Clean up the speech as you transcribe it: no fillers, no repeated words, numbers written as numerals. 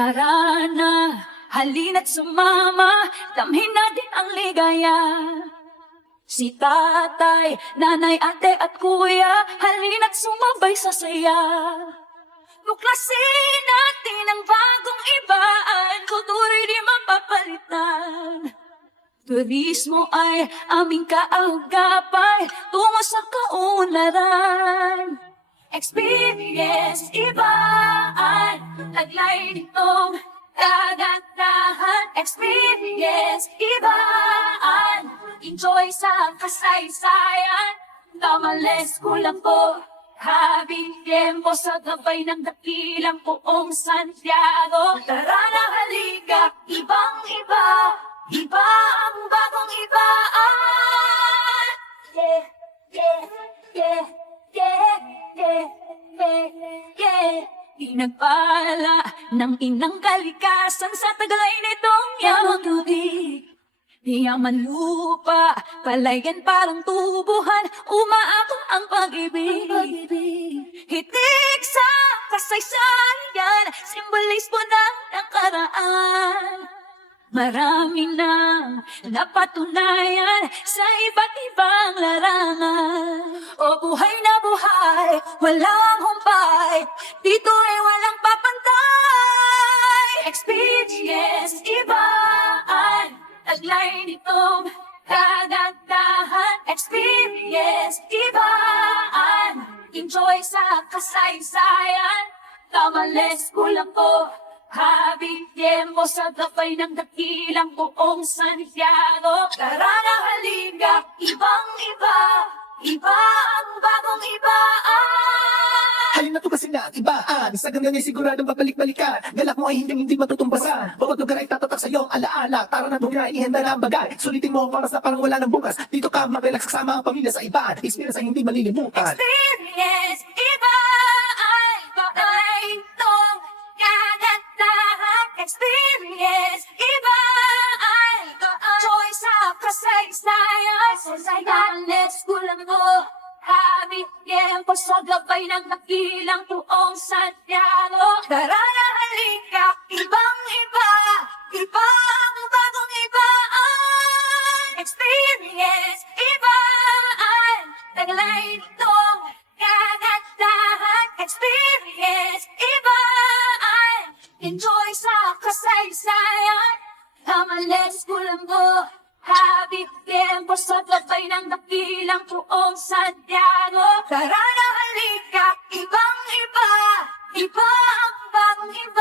Tara na, halina't sumama, damhin natin ang ligaya. Si tatay, nanay, ate at kuya, halina't sumabay sa saya. Tuklasin natin ang bagong ibaan, kultura'y di mapapalitan. Turismo ay aming kaagapay, tungo sa kaunlaran. Experience ibaan, taglay nitong kagandahan. Experience ibaan, enjoy sa kasaysayan. Tamales kulang po, habing tiempo sa gabay ng dakilang buong Santiago. Tara na halika, ibang iba, iba ang bagong ibaan. Yeah, yeah, yeah, yeah, yeah, yeah, yeah. Pinagpala ng inang kalikasan sa taglay nitong yamang tubig. Yaman lupa, palayan parang tubuhan, umaabot ang pag-ibig. Hitik sa kasaysayan, simbolismo ng nakaraan. Marami na napatunayan sa iba't ibang larangan. O buhay na buhay, walang humpay, dito ay walang papantay. Experience ibaan, taglay nitong kagandahan. Experience ibaan, enjoy sa kasaysayan. Tamales kulang po, habing tiempo sa gabay ng dakilang buong Santiago. Tara na halika, ibang iba, iba ang bagong ibaan. Halina to kasi na ibaan, sa ganda niya siguradong babalik-balikan. Galak mo ay hindi matutumbasan, bawat lugar ay tatatak sa iyong alaala. Tara na doon na ihanda na ang bagay, sulitin mo para sa parang wala ng bukas. Dito ka mag-relax kasama ang pamilya sa ibaan, experience ay hindi malilimutan. Experience ibaan, taglay nitong kagandahan. Experience ibaan, enjoy sa kasaysayan. Tamales kulang mo, habing tiempo sa gabay ng dakilang buong Santiago. Tara na halika, ibang iba, iba ang bagong ibaan. Experience ibaan, taglay nitong kagandahan. Experience ibaan, enjoy sa kasaysayan. Tamales kulang mo, habing tiempo sa gabay ng dakilang buong Santiago. Tara na halika, ibang iba, iba ang bagong iba.